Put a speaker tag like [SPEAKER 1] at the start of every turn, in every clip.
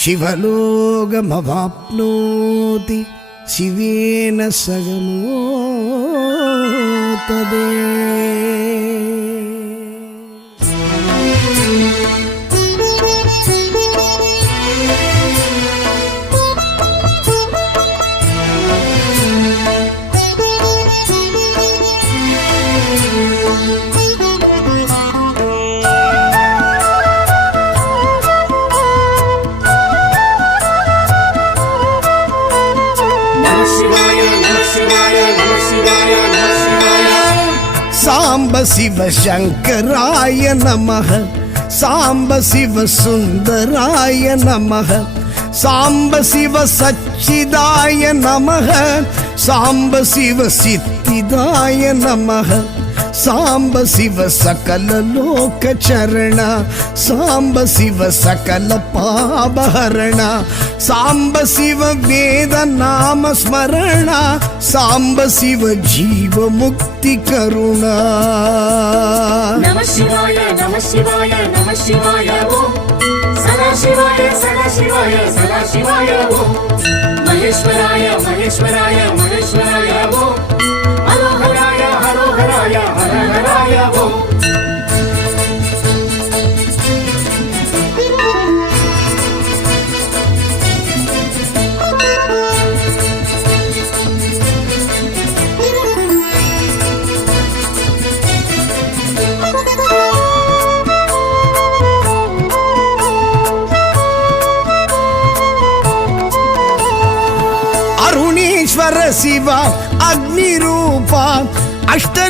[SPEAKER 1] शिवलोकमवाप्नोति शिवेन सगमो तदे சிவ சங்கராய நமக சாம்ப சிவ சுந்தராய நமக சாம்ப சிவ சச்சிதாய நமக சாம்ப சிவ சித்திதாய நமக సాంబ శివ సకల లోక చరణ సాంబ శివ సకల పాపహరణ సాంబ శివ వేద నామ స్మరణ సాంబ శివ జీవ ముక్తి కరుణ మహేశ్వరాయ మహేశ్వరాయ మహేశ్వరాయ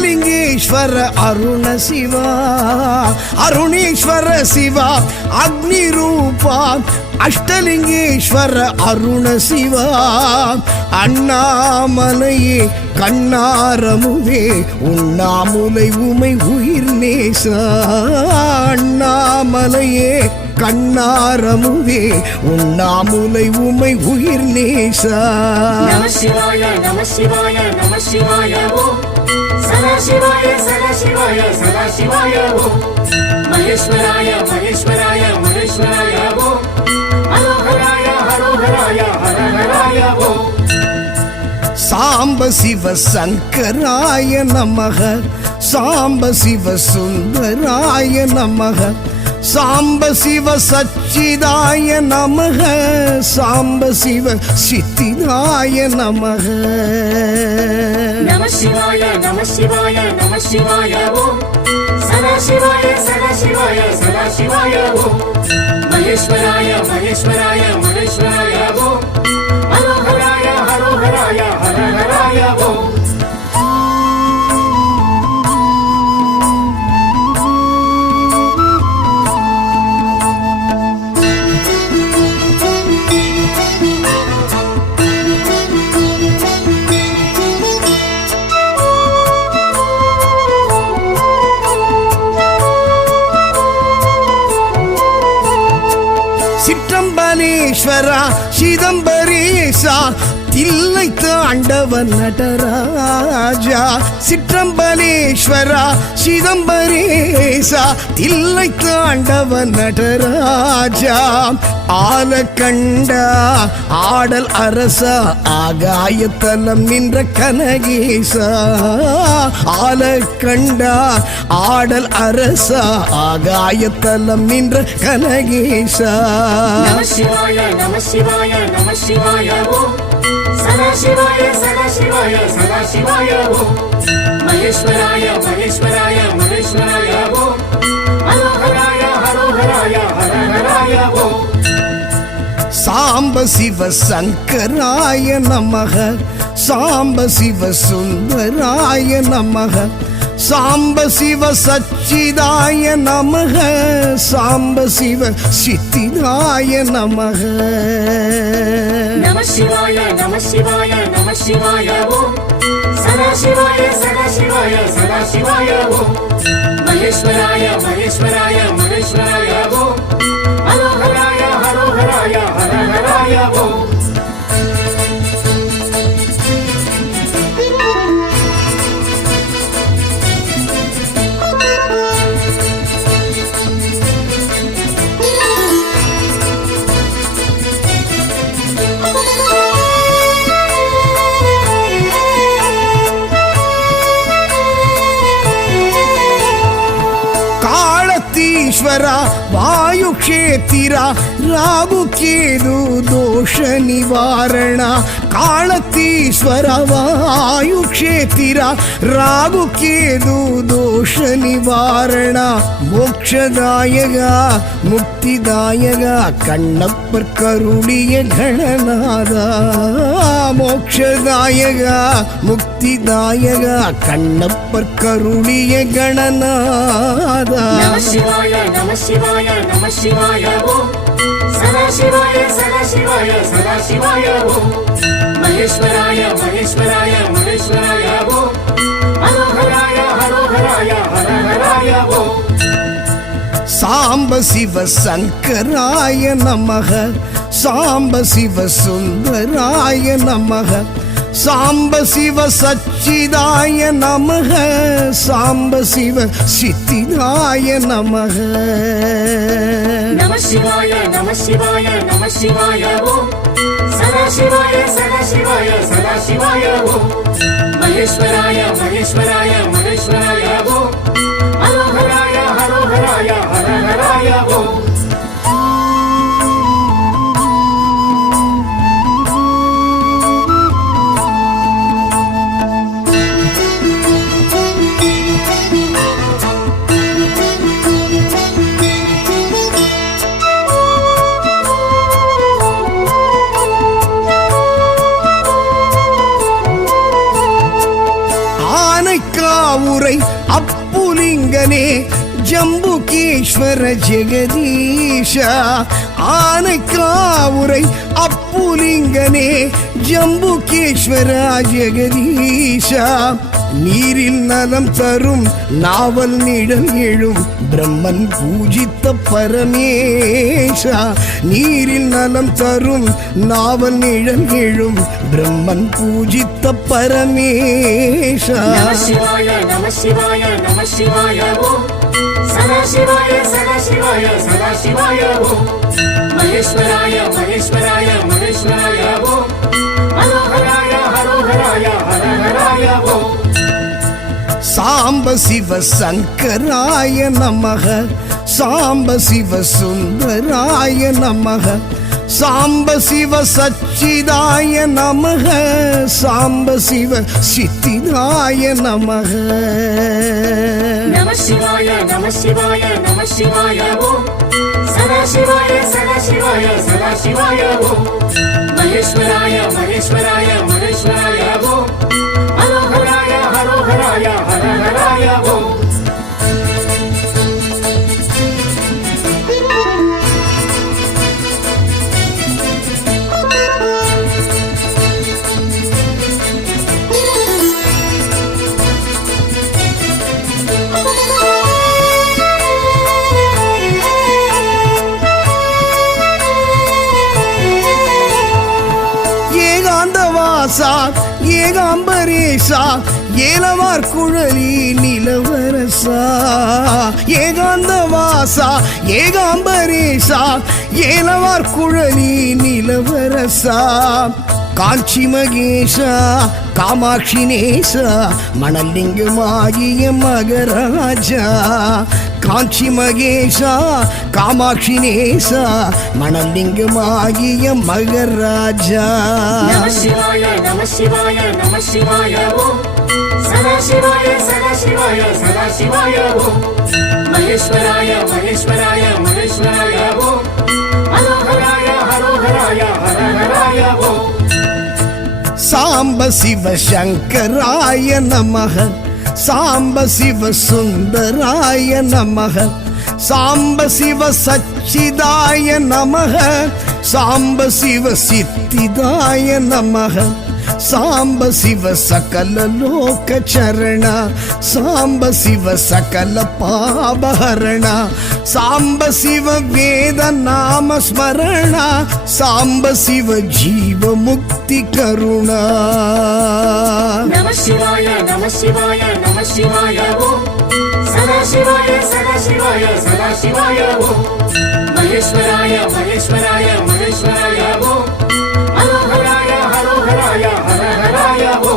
[SPEAKER 1] அக்னலிங்கேஸ்வர அருண சிவா அருணேஸ்வர சிவா அக்னி ரூபா அஷ்டலிங்கேஸ்வர அருண சிவா அண்ணாமலையே கண்ணாரமுவே உண்ணாமுலை உமை உயிர் நேச அண்ணாமலையே கண்ணாரமுவே உண்ணாமுலை உமை உயிர் நேசா நம சிவாய நம சிவாய நம சிவாய सदाशिवाय सदाशिवाय सदाशिवाय वो महेश्वराय महेश्वराय महेश्वराय वो हरोहराय हरोहराय वो சாம்ப சிவ சச்சிதாய நமக சாம்ப சிவ சித்திதாய நமக மகேஸ்வராய மகேஸ்வராய மகேஸ்வராய ஹரோஹராய ஹரோஹராய ஞானேஸ்வரா சிதம்பரேசா தில்லை தாண்டவன் நடராஜா சிற்றம்பலேஸ்வரா சிதம்பரேசா தில்லை தாண்டவன் நடராஜா ஆல கண்டா ஆடல் அரச ஆகாயத்தலம் நின்ற கனகேசா ஆல கண்டா ஆடல் அரச ஆகாயத்தலம் நின்ற கனகேசா சதாசிவாய சதாசிவாய சதாசிவாய மகேஸ்வராய மகேஸ்வராய மகேஸ்வராய ஓ சாம்ப சிவ சங்கராய நமக சாம்ப சிவ சுந்தராய நமக சாம்ப சிவ சச்சிதாய நமக சாம்ப சிவ சித்திதாய நமக நம சிவாய நம சிவாய நம சிவாய சதாசிவாய சதாசிவாய சதாசிவாய ஓம் மகேஸ்வராய மகேஸ்வராய மகேஸ்வராய ತೀರ ರಾಗುಕೇದು ದೋಷ ನಿವಾರಣ ಕಾಳತೀಶ್ವರ ವಾಯು ಕ್ಷೇತ್ರ ರಾಘು ಕೇದು ದೋಷ ನಿವಾರಣ ಮೋಕ್ಷದಾಯಗ ಮುಕ್ತಿದಾಯಗ ಕಣ್ಣಪ್ಪ ಕರುಡಿಯ ಗಣನಾದ ಮೋಕ್ಷದಾಯಗ ಮುಕ್ತಿದಾಯಗ ಕಣ್ಣಪ್ಪ ಕರುಡಿಯ ಗಣನಾದ ಶಿವಾಯ ಸದಾ ಶಿವಾಯ ಸದಾ ಶಿವಾಯ ಸದಾ ಶಿವಾಯ ಓ மகேஸ்வராய மகேஸ்வராய மகேஸ்வராய ஓ ஹரோஹராய ஹரோஹராய ஹரஹராய ஓ சாம்ப சிவ சங்கராய நமக சாம்ப சிவ சுந்தராய நமக சாம்ப சிவ சச்சிதாய நமக சாம்ப சிவ சித்திதாய நமக நம சிவாய நம சிவாய நம சிவாய सदाशिवाय सदाशिवाय सदाशिवाय महेश्वराय महेश्वराय महेश्वराय वो हरोहराय हरोहराय हर वो ಮಗನೇ ஜம்புகீஸ்வர ஜெகதீஷா ஆனைக்காவுரை அப்புலிங்கனே ஜம்புகீஸ்வர ஜெகதீஷா நீரில் நலம் தரும் நாவல் நீடம் எழும் பிரம்மன் பூஜித்த பரமேஷா நீரில் நலம் தரும் நாவல் நிழல் எழும் பிரம்மன் பூஜித்த பரமேஷா சாம்ப சிவ சங்கராய நமக சாம்ப சிவ சுந்தராய நமக சாம்ப சிவ சச்சிதாய நமக சாம்ப சிவ சித்திதாய நமக சதாசிவாய சதாசிவாய சதாசிவாய மகேஸ்வராய மகேஸ்வராய மகேஸ்வராய ஓம் குழலி நிலவரசா ஏகாந்த வாசா ஏகாம்பரேசா ஏலவார் குழலி நிலவரசா காஞ்சி மகேஷா காமாட்சி நேசா மணலிங்கமாகிய மகராஜா காஞ்சி மகேஷா காமாட்சி நேசா மணலிங்கமாகிய மகராஜா நம சிவாய நம சிவாய நம சிவாய ஓ சாம்ப சிவ சங்கராய நமக சாம்ப சிவ சுந்தராய நமக சாம்ப சிவ சச்சிதாய நமக சாம்ப சிவ சித்திதாய நமக సాంబ శివ సకల లోక చరణ సాంబ శివ సకల పాపహరణ సాంబ శివ వేద నామ స్మరణ సాంబ శివ జీవ ముక్తి కరుణ నమ మహేశ్వరాయ మహేశ్వరాయ మహేశ్వరాయ మనోహరాయ ஹரஹராய ஹரஹராய ஓ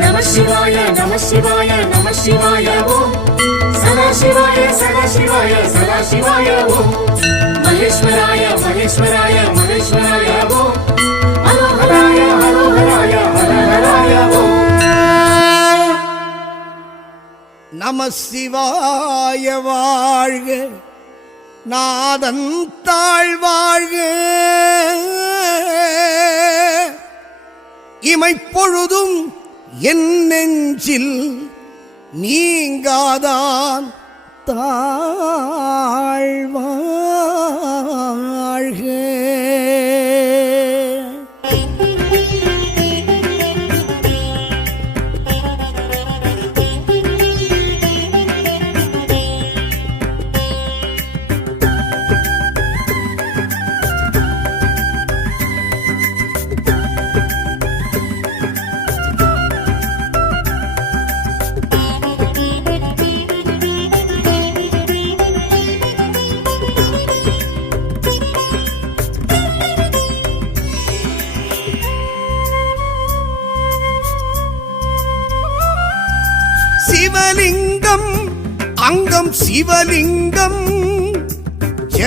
[SPEAKER 1] நம சிவாய நம சிவாய நம சிவாய சதாசிவாய சதாசிவாய சதாசிவாய மகேஸ்வராய மகேஸ்வராய மகேஸ்வராய ஹரஹராய நம சிவாய வாழ்க நாதன் தாழ்வாழ்க இமைப்பொழுதும் என் நெஞ்சில் நீங்காதான் தாழ்வாழ்கே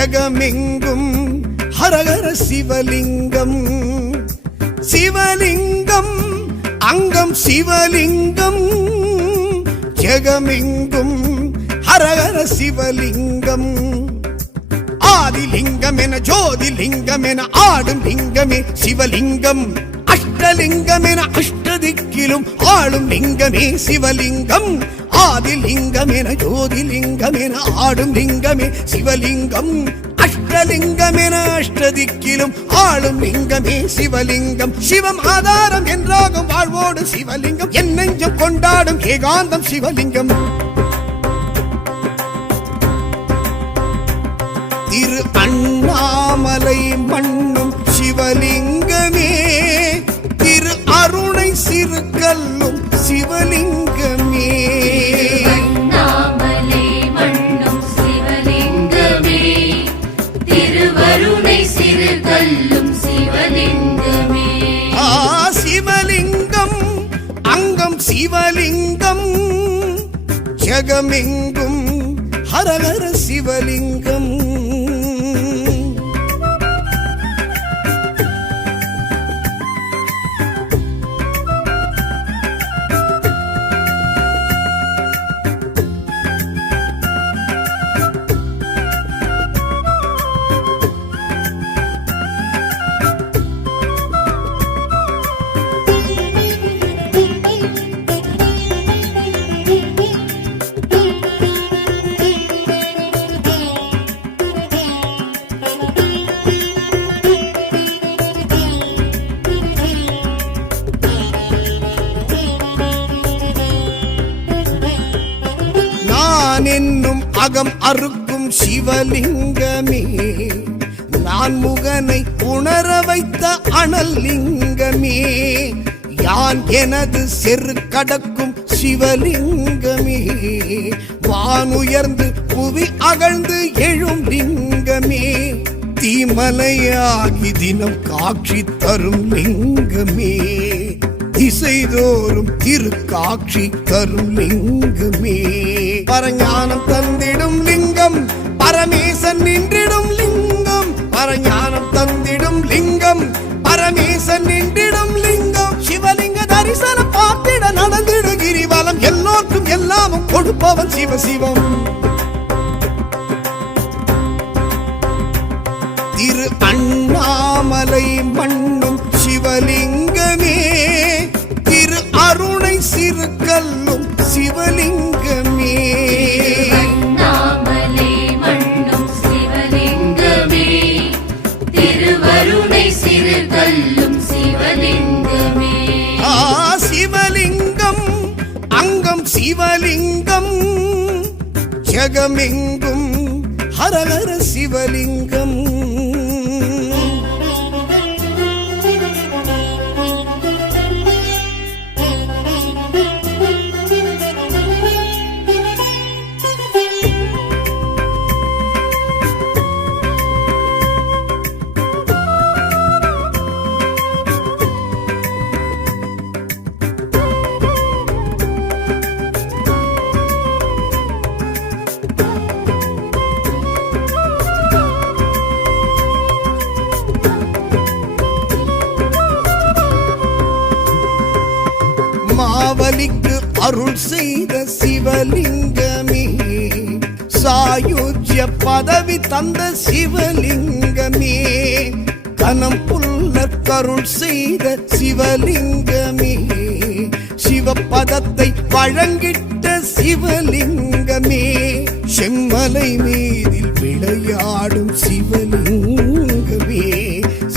[SPEAKER 1] ஏகமெங்கும் ஹரஹர சிவலிங்கம் சிவலிங்கம் அங்கம் சிவலிங்கம் ஜெகமெங்கும் ஹரஹர சிவலிங்கம் ஆதிலிங்கம் என ஜோதிலிங்கம் என ஆடும் லிங்கமே சிவலிங்கம் அஷ்டலிங்கம் என அஷ்டதிக்கிலும் ஆளும் லிங்கமே சிவலிங்கம் ஆதிலிங்கம் என ஜோதிலிங்கம் என ஆடும் லிங்கமே சிவலிங்கம் அஷ்டலிங்கம் என அஷ்டதிக்கிலும் ஆளும் லிங்கமே சிவலிங்கம் சிவம் ஆதாரம் என்றாகும் வாழ்வோடு சிவலிங்கம் என்னெஞ்சம் கொண்டாடும் ஏகாந்தம் சிவலிங்கம் திரு அண்ணாமலை மண்ணும் சிவலிங்கமே திரு அருணை சிறு கல்லும் சிவலிங்கமே
[SPEAKER 2] திருவருணை சிறு கல்லும் சிவலிங்கமே
[SPEAKER 1] ஆ சிவலிங்கம் அங்கம் சிவலிங்கம் ஜெகமெங்கும் ஹரஹர சிவலிங்கம் அனலிங்கமே நான் முகனை உணர வைத்த அனலிங்கமே யான் எனது செரு கடக்கும் சிவலிங்கமே உயர்ந்து புவி அகழ்ந்து எழும் லிங்கமே தீமலையாகி தினம் காட்சி தரும் லிங்கமே திசைதோறும் காட்சி தரும் லிங்கமே பரஞானம் தந்திடும் லிங்கம் பரமேசன் நின்றிடும் லிங்கம் பரஞானம் தந்திடும் லிங்கம் பரமேசன் நின்றிடும் லிங்கம் சிவலிங்க தரிசனம் பார்த்திட நடந்திடும் கிரிவலம் எல்லோருக்கும் எல்லாமும் கொடுப்பவன் சிவ சிவம் திரு அண்ணாமலை மண்ணும் சிவலிங்கமே திரு அருணை சிறு கல்லும் சிவலிங்கம் சிவலிங்கம் ஜெகமெங்கும் ஹரஹர சிவலிங்கம் தந்த சிவலிங்கமே கனம் புல்ல கருள் செய்த சிவலிங்கமே சிவபதத்தை வழங்கிட்ட சிவலிங்கமே செம்மலை மீதில் விளையாடும் சிவலிங்கமே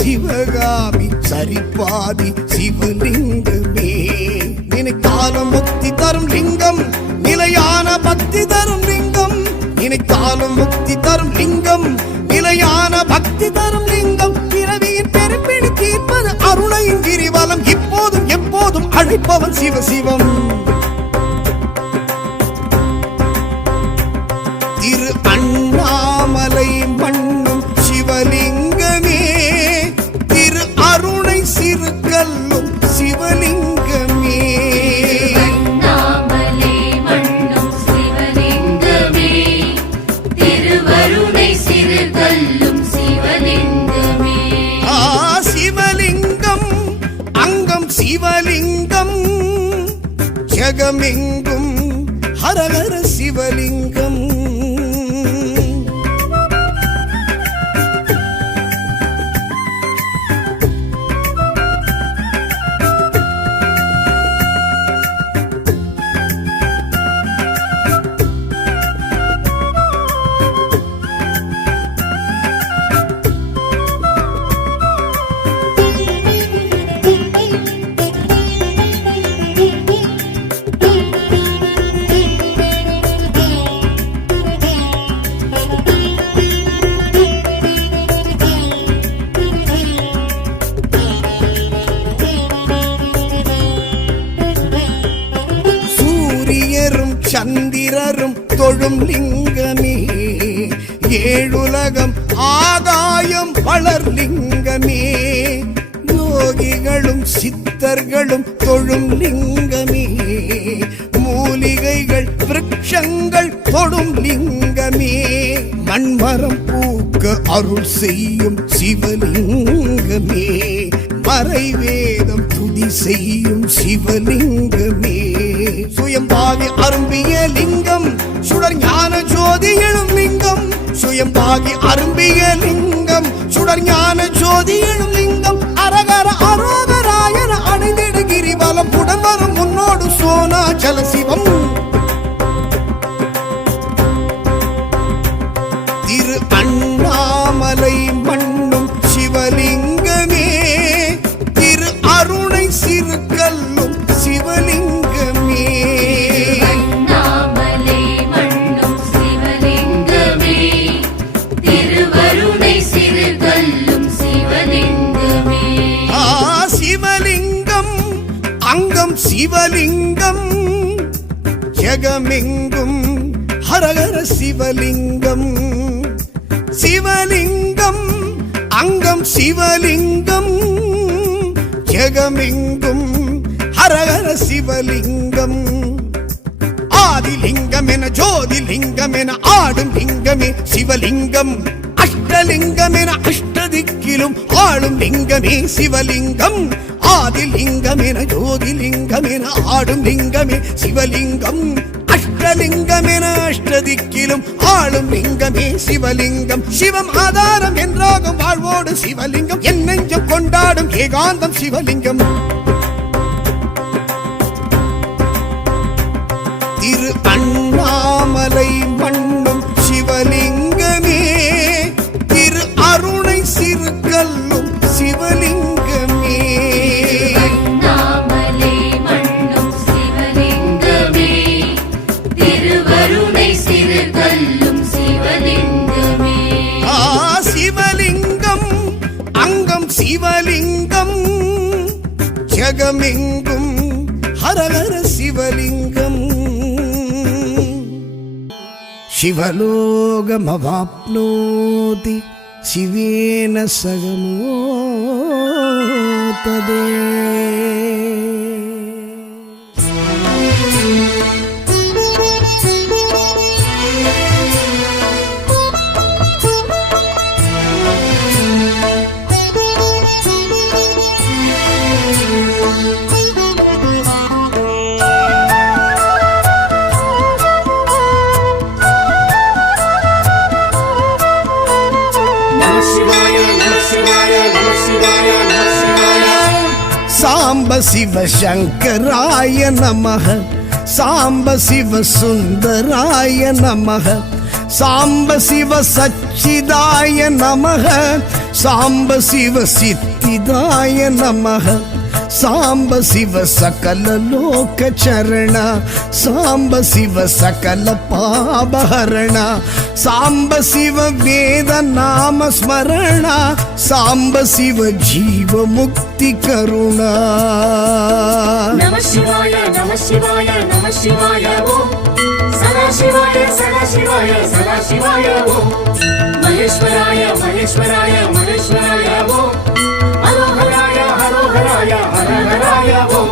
[SPEAKER 1] சிவகாமி சரிபாதி சிவலிங்கமே நினை காலம் முக்தி தரும் லிங்கம் நிலையான பக்தி தரும் லிங்கம் நினைத்தாலும் முக்தி தரும் லிங்கம் நிலையான பக்தி தரும் லிங்கம் பிறவியின் பெருமிழி தீர்ப்பது அருணையின் கிரிவலம் இப்போதும் எப்போதும் அழைப்பவன் சிவ சிவம் திரு அண்ணன் உலகமெங்கும் ஹரஹர சிவலிங்கம் சித்தர்களும் தொழும் லிங்கமே மூலிகைகள் விரக்ஷங்கள் தொழும் லிங்கமே மண்மரம் பூக்க அருள் செய்யும் சிவலிங்கமே மறை வேதம் துதி செய்யும் சிவலிங்கமே சுயம்பாவி அரும்பிய லிங்கம் சுடர் ஞான ஜோதி எழும் லிங்கம் சுயம்பாகி அரும்பிய லிங்கம் சுடர் ஞான ஜோதி எழும் அச்சல சிவம் திரு அண்ணன் சிவலிங்கம் ஆதிலிங்கம் என ஜோதிலிங்கம் என ஆடும் லிங்கமே சிவலிங்கம் அஷ்டலிங்கம் என அஷ்டதிக்கிலும் ஆளும் லிங்கமே சிவலிங்கம் ஆதிலிங்கம் என ஜோதிலிங்கம் என ஆடும் லிங்கமே சிவலிங்கம் அஷ்டலிங்கம் என அஷ்டதிக்கிலும் ஆளும் லிங்கமே சிவலிங்கம் சிவம் ஆதாரம் என்றாகும் வாழ்வோடு சிவலிங்கம் என் நெஞ்சம் கொண்டாடும் ஏகாந்தம் சிவலிங்கம் உலகமெங்கும் ஹரஹர சிவலிங்கம் சிவலோகமவாப்னோதி சிவேன சகமோ ததே சிவ சங்கராய நமக சாம்ப சிவ சுந்தராய நமக சாம்ப சிவ சச்சிதாய நமக சாம்ப சிவ சித்திதாய நமக సాంబ శివ సకల లోక చరణ సాంబ శివ సకల పాపహరణ సాంబ శివ వేద నామ స్మరణ సాంబ శివ జీవ ముక్తి కరుణ మహేశ్వరాయ మహేశ్వరాయ మహేశ్వరాయ praia vou